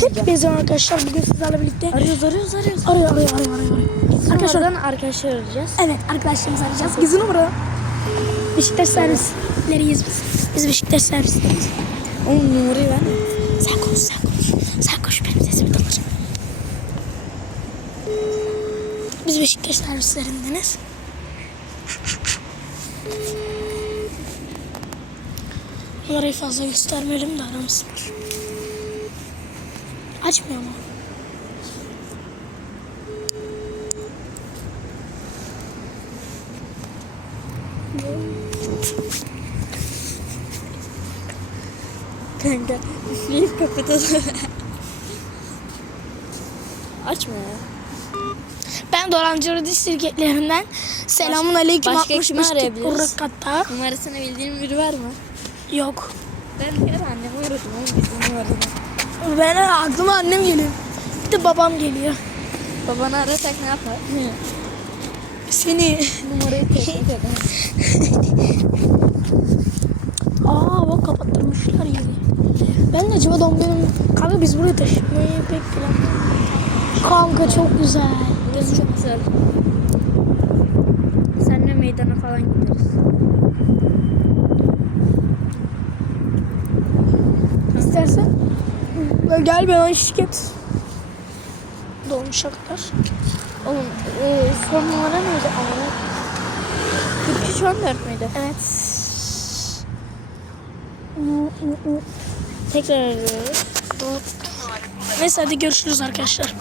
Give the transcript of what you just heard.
Hepinize arkadaşlar. Bugün sizlerle birlikte Arıyoruz arıyoruz arıyoruz. arıyor arıyor arıyor arıyor. arıyor. Arkadaşlar Arkadaşlar arayacağız. evet arkadaşlarımızı arayacağız. Gizli numara. Beşiktaş servisleriyiz biz. Biz Beşiktaş servisleriyiz. Onun numarayı ver. Sen konuş sen konuş. Sen konuş benim sesimi duyacak. Biz Beşiktaş servislerindeniz. Numarayı fazla göstermeyelim de aramasınlar. Açmıyor mu? Kanka üfleyip kapatalım. Açma ya. Ben Dolandırıcı şirketlerinden selamun aleyküm başka 65 kimi arayabiliriz? tık katta. Numarasını bildiğin biri var mı? Yok. Ben bir ara annemi aradım ama bizim numarada. Ben aklıma annem geliyor. Bir de babam geliyor. Babanı arasak ne yapar? Seni. Numarayı tespit eder. Aa bak kapattırmışlar yeri. Ben de acaba günüm... Kanka biz buraya taşınmayı pek planlamıyoruz. Kanka çok güzel. Burası çok güzel. Seninle meydana falan gideriz. Gel ben şirket. Dolmuşa kadar. Oğlum e, son numara neydi? Ama 43 14 müydü? Evet. Tekrar arıyoruz. Neyse hadi görüşürüz arkadaşlar.